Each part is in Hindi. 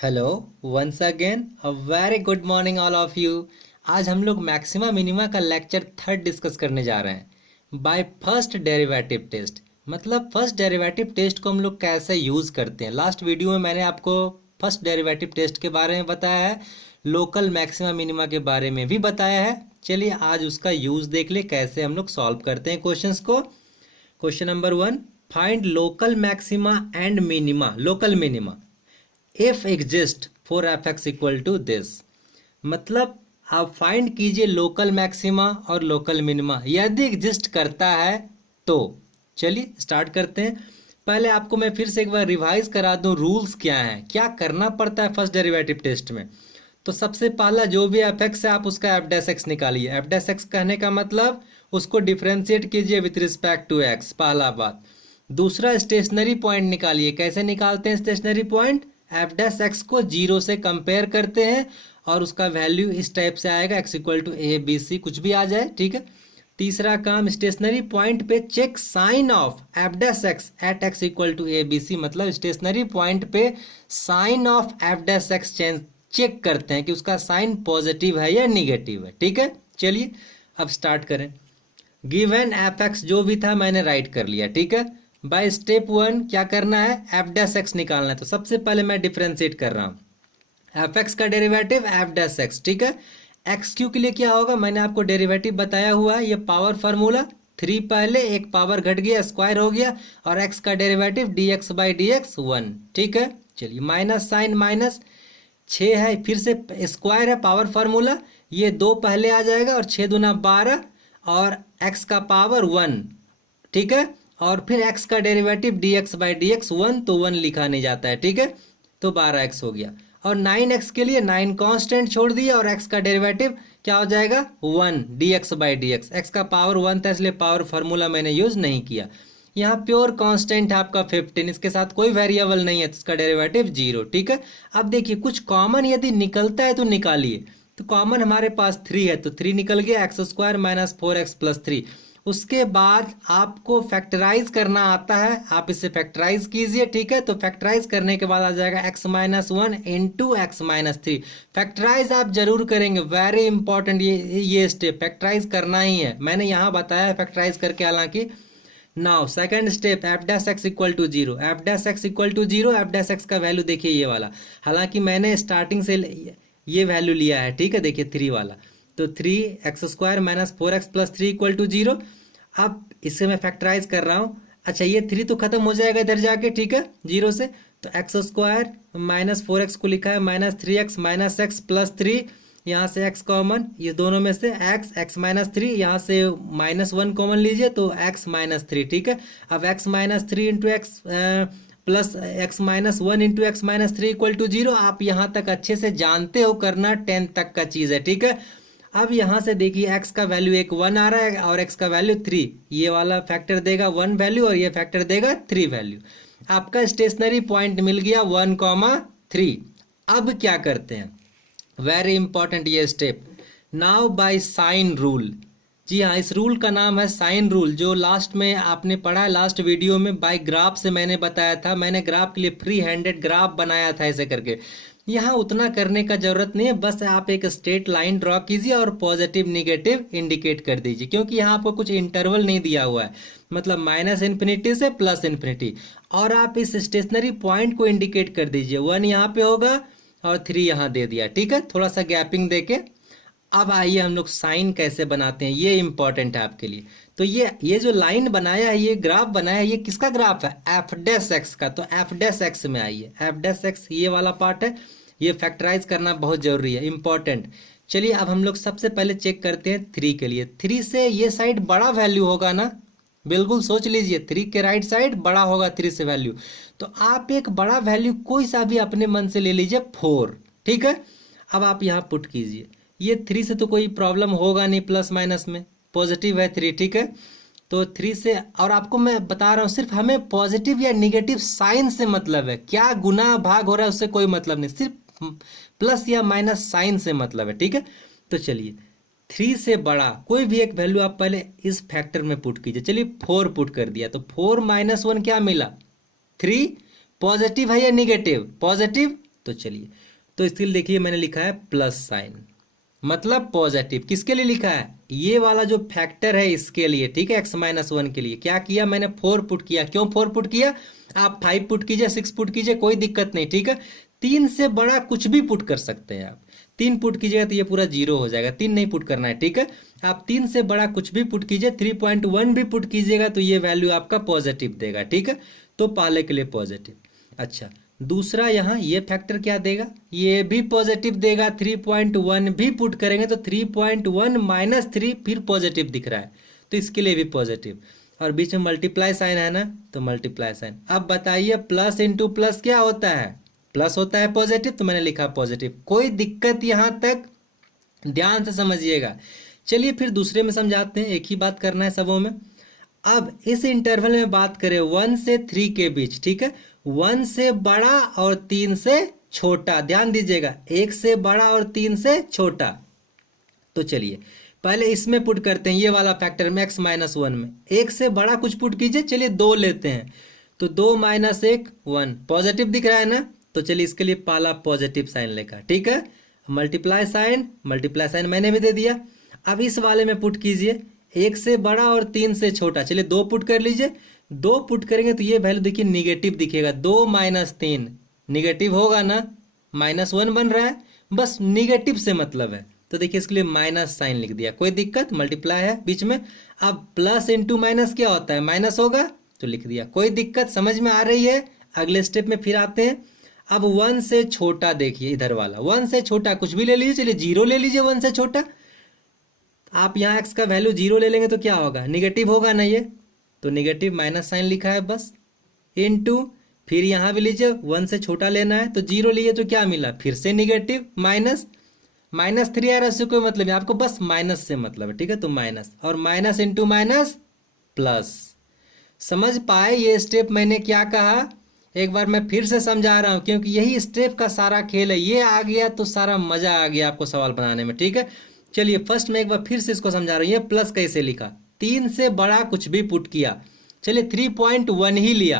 Hello once again a very good morning all of you. आज हम लोग मैक्सिमा मिनिमा का लेक्चर थर्ड डिस्कस करने जा रहे हैं बाय फर्स्ट डेरिवेटिव टेस्ट। मतलब फर्स्ट डेरिवेटिव टेस्ट को हम लोग कैसे यूज़ करते हैं। लास्ट वीडियो में मैंने आपको फर्स्ट डेरिवेटिव टेस्ट के बारे में बताया है, लोकल मैक्सिमा मिनिमा के बारे में भी बताया है। चलिए आज उसका यूज़ देख ले, कैसे हम लोग सॉल्व करते हैं क्वेश्चंस को। Question number 1, find local maxima and minima, local minima if exist for f x equal to this. मतलब आप फाइंड कीजिए लोकल मैक्सिमा और लोकल मिनिमा यदि एग्जिस्ट करता है तो। चलिए स्टार्ट करते हैं। पहले आपको मैं फिर से एक बार रिवाइज करा दूं रूल्स क्या हैं, क्या करना पड़ता है फर्स्ट डेरिवेटिव टेस्ट में। तो सबसे पहला जो भी एफ एक्स है आप उसका एफ डैश एक्स निकालिए। एफ डैश एक्स कहने का मतलब उसको डिफ्रेंशिएट कीजिए विथ रिस्पेक्ट टू एक्स, पहला बात। दूसरा स्टेशनरी पॉइंट निकालिए। कैसे निकालते हैं stationary point? F dash x को जीरो से कंपेयर करते हैं और उसका वैल्यू इस टाइप से आएगा, x equal to a b c, कुछ भी आ जाए, ठीक है। तीसरा काम, स्टेशनरी पॉइंट पे check sign of f dash x at x equal to a b c. मतलब स्टेशनरी पॉइंट पे sign of f dash x check करते हैं कि उसका साइन पॉजिटिव है या निगेटिव है, ठीक है। चलिए अब स्टार्ट करें। गिवन एफ एक्स जो भी था मैंने राइट कर लिया, ठीक है। बाय स्टेप 1 क्या करना है, एफ डैश एक्स निकालना है। तो सबसे पहले मैं डिफ्रेंशिएट कर रहा हूँ एफ एक्स का डेरिवेटिव एफ डैश एक्स, ठीक है। एक्स क्यू के लिए क्या होगा, मैंने आपको डेरिवेटिव बताया हुआ है, ये पावर फार्मूला 3 पहले एक पावर घट गया स्क्वायर हो गया और एक्स का derivative D x by D x 1, ठीक है। चलिए माइनस साइन माइनस 6 है, फिर से स्क्वायर है पावर फार्मूला, ये 2 पहले आ जाएगा और 6 दूना 12 और एक्स का पावर 1, ठीक है। और फिर x का derivative D x by D x 1, तो 1 लिखा नहीं जाता है, ठीक है। तो 12x हो गया। और 9x के लिए 9 कांस्टेंट छोड़ दिया और x का डेरिवेटिव क्या हो जाएगा 1 D x by D x. X का पावर 1 था इसलिए पावर फार्मूला मैंने यूज नहीं किया। यहाँ प्योर कांस्टेंट है आपका 15, इसके साथ कोई वेरिएबल नहीं है तो इसका डेरिवेटिव 0, ठीक है। अब देखिए कुछ कॉमन यदि निकलता है तो निकालिए। तो कॉमन हमारे पास 3 है तो 3 निकल गया, x square minus 4x plus 3। उसके बाद आपको फैक्टराइज करना आता है, आप इसे फैक्टराइज कीजिए, ठीक है। तो फैक्टराइज करने के बाद आ जाएगा x minus 1 into x minus 3। Factorise आप जरूर करेंगे, वेरी इंपॉर्टेंट ये स्टेप फैक्टराइज करना ही है, मैंने यहाँ बताया फैक्टराइज करके। हालांकि now second step f dash x equal to 0, f dash x equal to 0, f dash x का वैल्यू देखिए ये वाला, हालांकि मैंने स्टार्टिंग से ये वैल्यू लिया है, ठीक है। देखिए 3 वाला, तो 3x square minus 4x plus 3 equal to 0। अब इसे मैं फैक्टराइज कर रहा हूँ। अच्छा ये 3 तो खत्म हो जाएगा इधर जाके, ठीक है, 0 से। तो एक्स स्क्वायर माइनस 4x को लिखा है minus 3x minus x plus 3, यहाँ से x कॉमन, ये दोनों में से x माइनस 3, यहाँ से माइनस 1 कॉमन लीजिए तो x माइनस 3, ठीक है। अब x minus 3 into x plus x minus 1 into x minus 3 equal to 0। आप यहाँ तक अच्छे से जानते हो करना, 10 तक का चीज़ है, ठीक है। अब यहाँ से देखिए x का वैल्यू एक 1 आ रहा है और x का वैल्यू 3, ये वाला फैक्टर देगा 1 वैल्यू और ये फैक्टर देगा 3 वैल्यू। आपका स्टेशनरी पॉइंट मिल गया 1,3। अब क्या करते हैं, वेरी इंपॉर्टेंट ये step, now by sign rule. जी हाँ, इस रूल का नाम है साइन रूल, जो लास्ट में आपने पढ़ा है, लास्ट वीडियो में बाय ग्राफ से मैंने बताया था। मैंने ग्राफ के लिए फ्री हैंडेड ग्राफ बनाया था ऐसे करके। यहाँ उतना करने का जरूरत नहीं है, बस आप एक स्ट्रेट लाइन ड्रॉ कीजिए और पॉजिटिव निगेटिव इंडिकेट कर दीजिए, क्योंकि यहाँ आपको कुछ इंटरवल नहीं दिया हुआ है, मतलब माइनस इन्फिनिटी से प्लस इन्फिनिटी। और आप इस स्टेशनरी पॉइंट को इंडिकेट कर दीजिए, 1 यहाँ पे होगा और 3 यहाँ दे दिया, ठीक है, थोड़ा सा गैपिंग देके। अब आइए हम लोग साइन कैसे बनाते हैं, ये इंपॉर्टेंट है आपके लिए। तो ये जो लाइन बनाया है, ये ग्राफ बनाया है, ये किसका ग्राफ है, एफ डैश एक्स का। तो एफ डैश एक्स में आइए, एफ डैश एक्स ये वाला पार्ट है, ये फैक्टराइज करना बहुत जरूरी है, इंपॉर्टेंट। चलिए अब हम लोग सबसे पहले चेक करते हैं 3 के लिए। 3 से ये साइड बड़ा वैल्यू होगा ना, बिल्कुल सोच लीजिए, 3 के राइट साइड बड़ा होगा 3 से वैल्यू। तो आप एक बड़ा वैल्यू कोई सा भी अपने मन से ले लीजिए, 4, ठीक है। अब आप यहाँ पुट कीजिए, ये 3 से तो कोई प्रॉब्लम होगा नहीं, प्लस माइनस में पॉजिटिव है 3, ठीक है। तो 3 से, और आपको मैं बता रहा हूँ सिर्फ हमें पॉजिटिव या निगेटिव साइन से मतलब है, क्या गुना भाग हो रहा है उससे कोई मतलब नहीं, सिर्फ प्लस या माइनस साइन से मतलब है, ठीक है। तो चलिए 3 से बड़ा कोई भी एक वैल्यू आप पहले इस फैक्टर में पुट कीजिए। चलिए 4 पुट कर दिया, तो 4 माइनस 1 क्या मिला 3। पॉजिटिव है या निगेटिव, पॉजिटिव, तो चलिए, तो इसके लिए देखिए मैंने लिखा है प्लस साइन, मतलब पॉजिटिव। किसके लिए लिखा है? ये वाला जो फैक्टर है इसके लिए, ठीक है, x-1 के लिए। क्या किया मैंने? 4 पुट किया। क्यों 4 पुट किया? आप 5 पुट कीजिए, 6 पुट कीजिए, कोई दिक्कत नहीं, ठीक है। 3 से बड़ा कुछ भी पुट कर सकते हैं आप। 3 पुट कीजिएगा तो ये पूरा 0 हो जाएगा, 3 नहीं पुट करना है, ठीक है। आप 3 से बड़ा कुछ भी पुट कीजिए, 3.1 भी पुट कीजिएगा तो ये वैल्यू आपका पॉजिटिव देगा, ठीक है। तो पाले के लिए पॉजिटिव। अच्छा, दूसरा यहाँ ये फैक्टर क्या देगा? ये भी पॉजिटिव देगा। 3.1 भी पुट करेंगे तो 3.1 माइनस 3 फिर पॉजिटिव दिख रहा है, तो इसके लिए भी पॉजिटिव। और बीच में मल्टीप्लाई साइन है ना, तो मल्टीप्लाई साइन। अब बताइए प्लस इंटू प्लस क्या होता है? प्लस होता है पॉजिटिव, तो मैंने लिखा पॉजिटिव। कोई दिक्कत यहाँ तक? ध्यान से समझिएगा। चलिए फिर दूसरे में समझाते हैं, एक ही बात करना है सबों में। अब इस इंटरवल में बात करें 1 से 3 के बीच, ठीक है। 1 से बड़ा और 3 से छोटा, ध्यान दीजिएगा, 1 से बड़ा और 3 से छोटा। तो चलिए पहले इसमें पुट करते हैं, ये वाला फैक्टर में x-1 में 1 से बड़ा कुछ पुट कीजिए। चलिए 2 लेते हैं, तो 2 माइनस 1 1, पॉजिटिव दिख रहा है ना, तो चलिए इसके लिए पाला पॉजिटिव साइन लेगा, ठीक है। मल्टीप्लाई साइन मैंने भी दे दिया। अब इस वाले में पुट कीजिए, 1 से बड़ा और 3 से छोटा। चलिए 2 पुट कर लीजिए। 2 पुट करेंगे तो ये वैल्यू देखिए निगेटिव दिखेगा। 2 माइनस 3 निगेटिव होगा ना, -1 बन रहा है, बस निगेटिव से मतलब है, तो देखिए इसके लिए माइनस साइन लिख दिया। कोई दिक्कत? मल्टीप्लाई है बीच में। अब प्लस इंटू माइनस क्या होता है? माइनस होगा, तो लिख दिया। कोई दिक्कत? समझ में आ रही है? अगले स्टेप में फिर आते हैं। अब 1 से छोटा देखिए, इधर वाला 1 से छोटा कुछ भी ले लीजिए। चलिए 0 ले लीजिए 1 से छोटा। आप यहाँ एक्स का वैल्यू 0 ले लेंगे तो क्या होगा? निगेटिव होगा ना ये, तो निगेटिव माइनस साइन लिखा है बस, इनटू फिर यहाँ भी लीजिए 1 से छोटा लेना है, तो 0 लिए तो क्या मिला? फिर से निगेटिव, -3 आ रहा है, उससे कोई मतलब नहीं, आपको बस माइनस से मतलब है, ठीक है। तो माइनस और माइनस इंटू माइनस प्लस। समझ पाए ये स्टेप मैंने क्या कहा? एक बार मैं फिर से समझा रहा हूं, क्योंकि यही स्टेप का सारा खेल है। ये आ गया तो सारा मजा आ गया आपको सवाल बनाने में, ठीक है। चलिए फर्स्ट में एक बार फिर से इसको समझा रहा हूं। ये प्लस कैसे लिखा? 3 से बड़ा कुछ भी पुट किया। चलिए 3.1 ही लिया।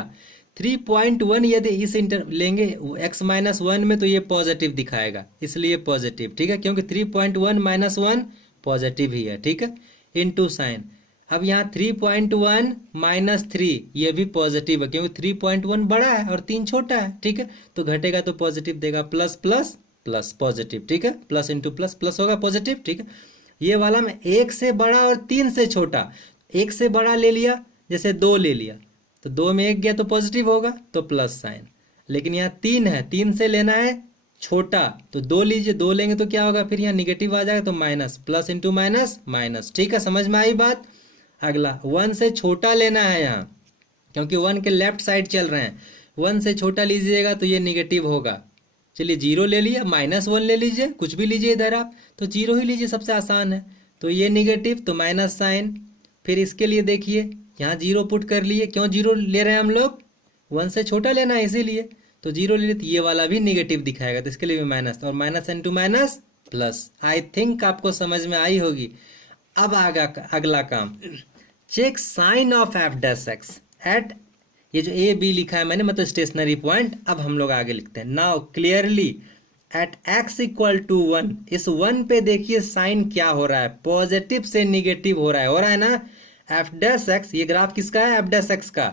3.1 यदि इस इंटर लेंगे x-1 में तो ये पॉजिटिव दिखाएगा, इसलिए पॉजिटिव, ठीक है, क्योंकि 3.1 माइनस 1 पॉजिटिव ही है, ठीक है। इनटू साइन, अब यहाँ 3.1 माइनस 3 ये भी पॉजिटिव है, क्योंकि 3.1 बड़ा है और 3 छोटा है, ठीक है। तो घटेगा तो पॉजिटिव देगा, प्लस प्लस प्लस पॉजिटिव, ठीक है। प्लस इंटू प्लस प्लस होगा पॉजिटिव, ठीक है। ये वाला में 1 से बड़ा और 3 से छोटा, 1 से बड़ा ले लिया, जैसे 2 ले लिया, तो 2 में 1 गया तो पॉजिटिव होगा, तो प्लस साइन। लेकिन यहाँ 3 है, 3 से लेना है छोटा, तो 2 लीजिए, 2 लेंगे तो क्या होगा? फिर यहाँ निगेटिव आ जाएगा, तो minus, plus into minus minus, ठीक है। समझ में आई बात? अगला 1 से छोटा लेना है यहाँ, क्योंकि 1 के लेफ्ट साइड चल रहे हैं। 1 से छोटा लीजिएगा तो ये निगेटिव होगा। चलिए 0 ले लिया, -1 ले लीजिए, कुछ भी लीजिए इधर आप, तो 0 ही लीजिए, सबसे आसान है। तो ये निगेटिव, तो माइनस साइन। फिर इसके लिए देखिए यहाँ 0 पुट कर लिए। क्यों 0 ले रहे हैं हम लोग? 1 से छोटा लेना है इसीलिए, तो 0 ले लिए, तो ये वाला भी निगेटिव दिखाएगा, तो इसके लिए भी माइनस, और minus into minus plus. I think आपको समझ में आई होगी। अब अगला काम, check sign of f' at, ये जो ए बी लिखा है मैंने, मतलब स्टेशनरी पॉइंट। अब हम लोग आगे लिखते हैं, नाउ क्लियरली एट x=1, इस 1 पे देखिए साइन क्या हो रहा है? पॉजिटिव से निगेटिव हो रहा है ना। f', ये ग्राफ किसका है? f' का।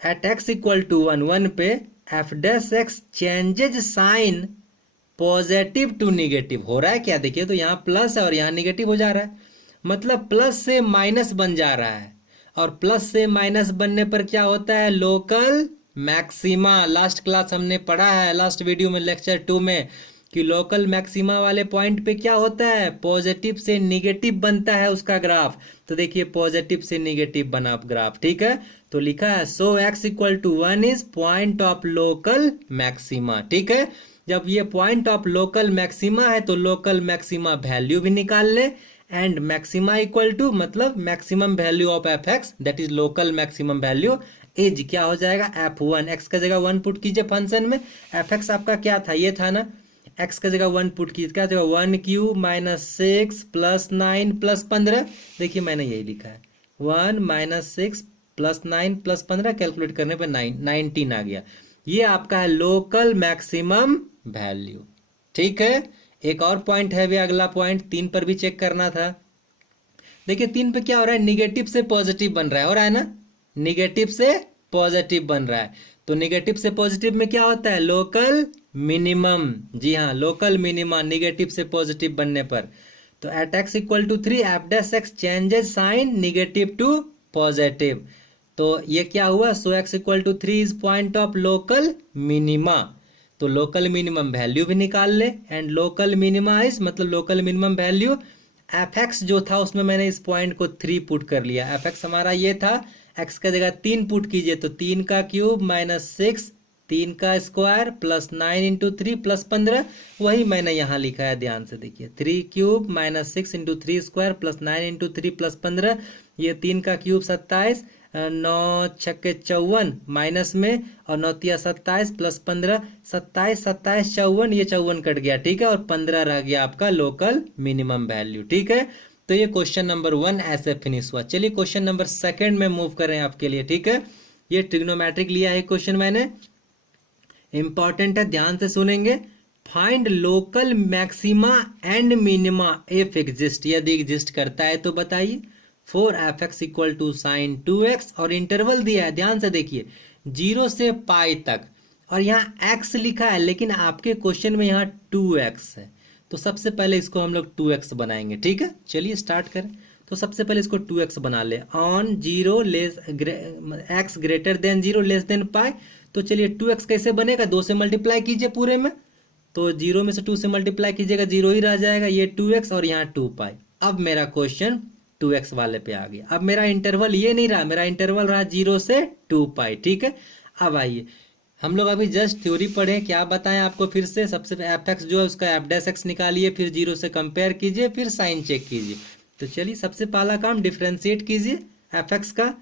एट x=1, 1 पे f' changes sign positive to negative हो रहा है क्या? देखिए तो यहाँ प्लस है और यहाँ निगेटिव हो जा रहा है, मतलब प्लस से माइनस बन जा रहा है। और प्लस से माइनस बनने पर क्या होता है? Local maxima. लास्ट क्लास हमने पढ़ा है, लास्ट वीडियो में लेक्चर 2 में, कि लोकल मैक्सिमा वाले पॉइंट पे क्या होता है? पॉजिटिव से निगेटिव बनता है उसका ग्राफ। तो देखिए पॉजिटिव से निगेटिव बना ग्राफ, ठीक है। तो लिखा है सो x=1 is point of local maxima, ठीक है। जब ये पॉइंट ऑफ लोकल मैक्सिमा है तो लोकल मैक्सिमा वैल्यू भी निकाल ले, एंड मैक्सिमा इक्वल टू, मतलब maximum value of f(x), that is local maximum value, is क्या हो जाएगा? f1। x का जगह 1 पुट कीजिए फंक्शन में। f(x) आपका क्या था? ये था ना। x का जगह 1 पुट कीजिए, क्या जगह 1³ - 6 + 9 + 15। देखिए मैंने यही लिखा है, 1 - 6 + 9 + 15, कैलकुलेट करने पर 19 आ गया। ये आपका है लोकल मैक्सिमम वैल्यू। ठीक है, एक और पॉइंट है, भी अगला पॉइंट 3 पर भी चेक करना था। देखिए 3 पे क्या हो रहा है, निगेटिव से पॉजिटिव बन रहा है, हो रहा है ना, निगेटिव से पॉजिटिव बन रहा है। तो निगेटिव से पॉजिटिव में क्या होता है, लोकल मिनिमम। जी हाँ, लोकल मिनिमा निगेटिव से पॉजिटिव बनने पर। तो at x equal to 3 f dash x changes sign negative to positive. तो ये क्या हुआ, so x equal to 3 is point of local minima. तो लोकल मिनिमम वैल्यू भी निकाल ले, एंड लोकल मिनिमा इज मतलब local minimum value f x जो था उसमें मैंने इस पॉइंट को 3 पुट कर लिया। एफ एक्स हमारा ये था, एक्स का जगह 3 पुट कीजिए, तो 3 का क्यूब माइनस 6, 3 का स्क्वायर प्लस 9 इंटू 3 प्लस 15, वही मैंने यहाँ लिखा है, ध्यान से देखिए। 3 cube minus 6 into 3 square plus 9 into 3 plus 15, ये 3 का क्यूब 27, 9 छक्के 54 माइनस में, और 9 तिया 27 प्लस 15, 27 27 54, ये 54 कट गया। ठीक है, और 15 रह गया आपका लोकल मिनिमम वैल्यू। ठीक है, तो ये क्वेश्चन नंबर 1 ऐसे फिनिश हुआ। चलिए क्वेश्चन नंबर 2 में मूव करें आपके लिए। ठीक है, ये ट्रिग्नोमेट्रिक लिया है क्वेश्चन मैंने, इंपॉर्टेंट है, ध्यान से सुनेंगे। Find local maxima and minima if exist, यदि एग्जिस्ट करता है तो बताइए। 4 f x equal to sine 2x, और इंटरवल दिया है, ध्यान से देखिए, 0 से पाई तक, और यहाँ x लिखा है, लेकिन आपके क्वेश्चन में यहाँ 2x है। तो सबसे पहले इसको हम लोग 2x बनाएंगे। ठीक है, चलिए स्टार्ट करें। तो सबसे पहले इसको 2x बना ले, on 0 less x greater than 0 less than pi. तो चलिए 2x कैसे बनेगा, 2 से मल्टीप्लाई कीजिए पूरे में, तो 0 में से 2 से मल्टीप्लाई कीजिएगा, 0 ही रह जाएगा, ये 2x और यहाँ 2 पाई। अब मेरा क्वेश्चन 2x वाले पे आ गया। अब मेरा इंटरवल ये नहीं रहा, मेरा इंटरवल रहा 0 से 2 पाई। ठीक है, अब आइए हम लोग अभी जस्ट थ्योरी पढ़े, क्या बताएं आपको फिर से। सबसे एफ एक्स जो है उसका एफ डैश एक्स निकालिए, फिर 0 से कंपेयर कीजिए, फिर साइन चेक कीजिए। तो चलिए सबसे पहला काम डिफ्रेंशिएट कीजिए एफ एक्स का।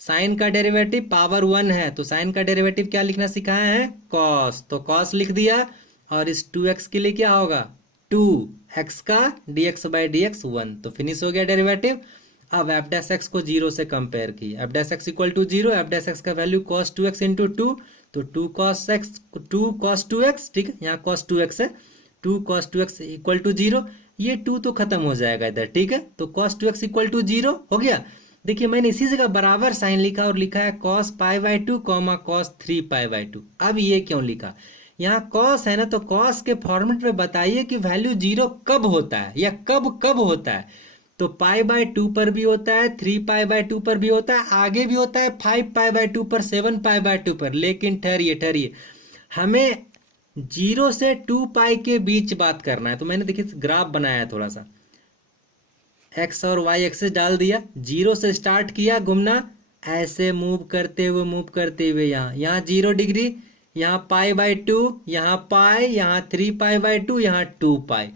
साइन का डेरिवेटिव पावर 1 है, तो साइन का डेरिवेटिव क्या लिखना सिखाया है, कॉस, तो कॉस लिख दिया। और इस 2x के लिए क्या होगा, 2x का dx बाई डी एक्स 1, तो फिनिश हो गया डेरिवेटिव। अब एफ डैश एक्स को 0 से कंपेयर किए, f dash x equal to 0, f dash x का वैल्यू cos 2x इंटू 2, तो 2 cos 2x, ठीक है, यहाँ cos 2x है, 2 cos 2x इक्वल टू 0, ये 2 तो खत्म हो जाएगा इधर। ठीक है, तो cos 2x इक्वल टू 0 हो गया। देखिए मैंने इसी जगह बराबर साइन लिखा और लिखा है cos pi by 2 comma cos 3 pi by 2। अब ये क्यों लिखा, यहाँ cos है ना, तो cos के फॉर्मेट में बताइए कि वैल्यू 0 कब होता है या कब कब होता है। तो पाई बाई 2 पर भी होता है, 3 पाई बाई 2 पर भी होता है, आगे भी होता है 5 पाई बाई 2 पर, 7 पाई बाई 2 पर। लेकिन ठहरिए, हमें 0 से 2 पाई के बीच बात करना है। तो मैंने देखिए ग्राफ बनाया है थोड़ा सा, एक्स और वाई एक्सिस डाल दिया, 0 से स्टार्ट किया घूमना, ऐसे मूव करते हुए यहाँ 0 डिग्री, यहाँ पाई बाई 2, यहाँ पाई, यहाँ 3 पाई बाई 2, यहाँ 2 पाई।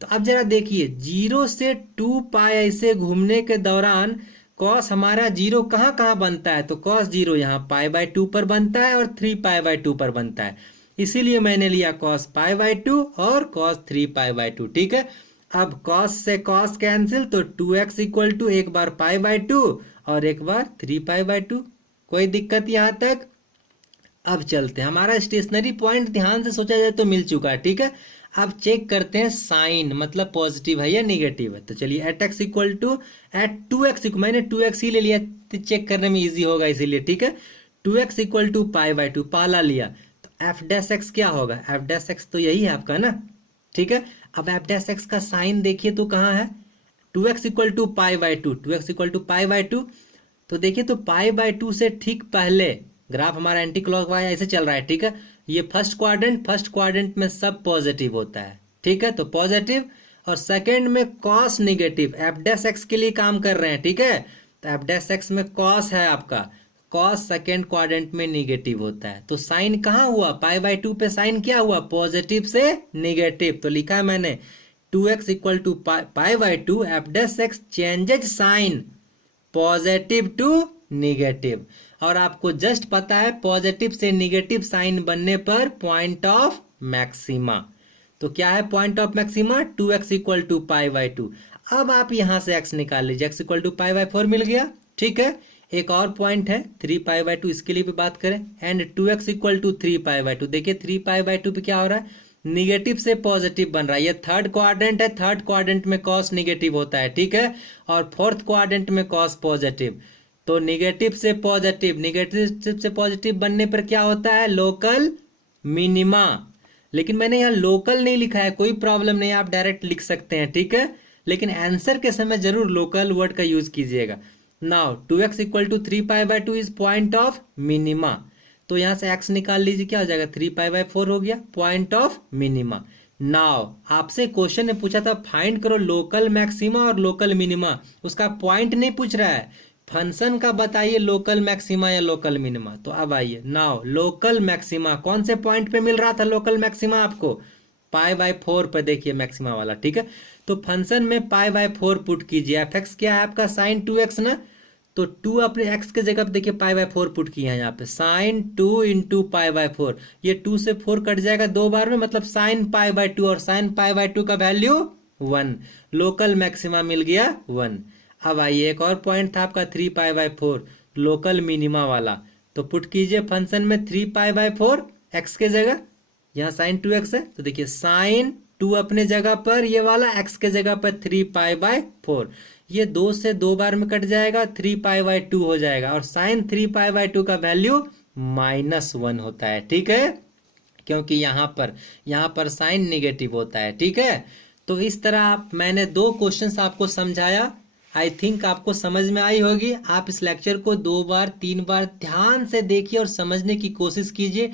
तो अब जरा देखिए 0 से 2 पाई ऐसे घूमने के दौरान कॉस हमारा 0 कहाँ कहाँ बनता है, तो कॉस 0 यहाँ पाई बाई 2 पर बनता है और 3 पाई बाई 2 पर बनता है, इसीलिए मैंने लिया कॉस पाई बाई 2 और कॉस 3 पाई बाई 2। ठीक है, अब कॉस से कॉस कैंसिल, तो 2x इक्वल टू एक बार पाई बाई 2 और एक बार 3 पाई बाई 2। कोई दिक्कत यहाँ तक। अब चलते हैं, हमारा स्टेशनरी पॉइंट ध्यान से सोचा जाए तो मिल चुका है। ठीक है, अब चेक करते हैं साइन मतलब पॉजिटिव है या निगेटिव है। तो चलिए at x equal to at 2x, मैंने 2x ही ले लिया, चेक करने में इजी होगा इसीलिए। ठीक है, 2x equal to pi by 2 पाला लिया, तो एफ डैश एक्स क्या होगा, एफ डैश एक्स तो यही है आपका ना। ठीक है, अब एफ डैश एक्स का साइन देखिए तो कहाँ है, 2x equal to pi by 2, 2x equal to pi by 2। तो देखिए तो पाई बाई 2 से ठीक पहले ग्राफ हमारा एंटी क्लॉकवाइज ऐसे चल रहा है। ठीक है, ये फर्स्ट क्वाड्रेंट में सब पॉजिटिव होता है। ठीक है, तो पॉजिटिव, और सेकंड में cos negative, F dash x के लिए काम कर रहे हैं। ठीक है, तो एफ डैश एक्स में कॉस है आपका, कॉस सेकंड क्वाड्रेंट में निगेटिव होता है। तो साइन कहाँ हुआ, पाई बाई 2 पे साइन क्या हुआ, पॉजिटिव से निगेटिव। तो लिखा है मैंने 2x equal to pi by 2, f dash x changes sign positive to negative. और आपको जस्ट पता है पॉजिटिव से निगेटिव साइन बनने पर पॉइंट ऑफ मैक्सिमा। तो क्या है point of maxima, 2x equal to pi by 2। अब आप यहां से x निकाल लीजिए, x equal to pi by 4 मिल गया। ठीक है, एक और पॉइंट है 3 पाई बाई 2, इसके लिए भी बात करें, and 2x equal to 3 pi by 2। देखिए 3 पाई बाई 2 पे क्या हो रहा है, निगेटिव से पॉजिटिव बन रहा है। ये थर्ड क्वाड्रेंट है, थर्ड क्वाड्रेंट में कॉस निगेटिव होता है, ठीक है, और फोर्थ क्वाड्रेंट में कॉस पॉजिटिव। तो निगेटिव से पॉजिटिव, निगेटिव से पॉजिटिव बनने पर क्या होता है, लोकल मिनिमा। लेकिन मैंने यहाँ लोकल नहीं लिखा है, कोई प्रॉब्लम नहीं, आप डायरेक्ट लिख सकते हैं, ठीक है, लेकिन आंसर के समय जरूर लोकल वर्ड का यूज कीजिएगा। Now 2x equal to 3π/2 is point of minima. तो यहां से x निकाल लीजिए, क्या हो जाएगा, 3π/4 हो गया, पॉइंट ऑफ मिनिमा। नाउ आपसे क्वेश्चन ने पूछा था फाइंड करो लोकल मैक्सिमा और लोकल मिनिमा, उसका पॉइंट नहीं पूछ रहा है, फंक्शन का बताइए लोकल मैक्सिमा या लोकल मिनिमा। तो अब आइए, नाउ लोकल मैक्सिमा कौन से पॉइंट पे मिल रहा था, लोकल मैक्सिमा आपको π/4 पे, देखिए मैक्सिमा वाला, ठीक है। तो फंक्शन में π/4 पुट कीजिए, एफ क्या है आपका साइन 2x ना, तो 2 अपने x के जगह पे देखिए π/4 पुट किए हैं यहाँ पे, साइन 2 इंटू π/4, ये 2 से 4 कट जाएगा 2 बार में, मतलब साइन π/2, और साइन π/2 का वैल्यू 1, लोकल मैक्सिमा मिल गया 1। अब आइए एक और पॉइंट था आपका 3π/4 लोकल मिनिमा वाला, तो पुट कीजिए फंक्शन में 3π/4 x के जगह, यहाँ साइन 2x है, तो देखिए साइन 2 अपने जगह पर, ये वाला x के जगह पर 3π/4, ये 2 से 2 बार में कट जाएगा, 3π/2 हो जाएगा, और साइन 3π/2 का वैल्यू -1 होता है, ठीक है, क्योंकि यहाँ पर साइन निगेटिव होता है, ठीक है। तो इस तरह मैंने 2 क्वेश्चंस आपको समझाया, आई थिंक आपको समझ में आई होगी। आप इस लेक्चर को 2 बार 3 बार ध्यान से देखिए और समझने की कोशिश कीजिए।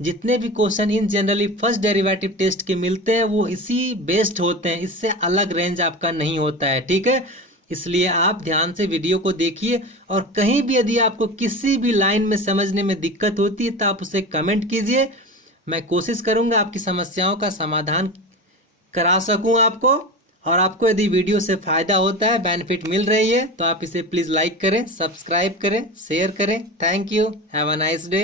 जितने भी question in generally first derivative test के मिलते हैं वो इसी बेस्ड होते हैं, इससे अलग रेंज आपका नहीं होता है, ठीक है। इसलिए आप ध्यान से वीडियो को देखिए, और कहीं भी यदि आपको किसी भी लाइन में समझने में दिक्कत होती है तो आप उसे कमेंट कीजिए, मैं कोशिश करूंगा आपकी समस्याओं का समाधान करा सकूं आपको। और आपको यदि वीडियो से फायदा होता है, बेनिफिट मिल रही है, तो आप इसे प्लीज लाइक करें, सब्सक्राइब करें, शेयर करें। Thank you, have a nice day.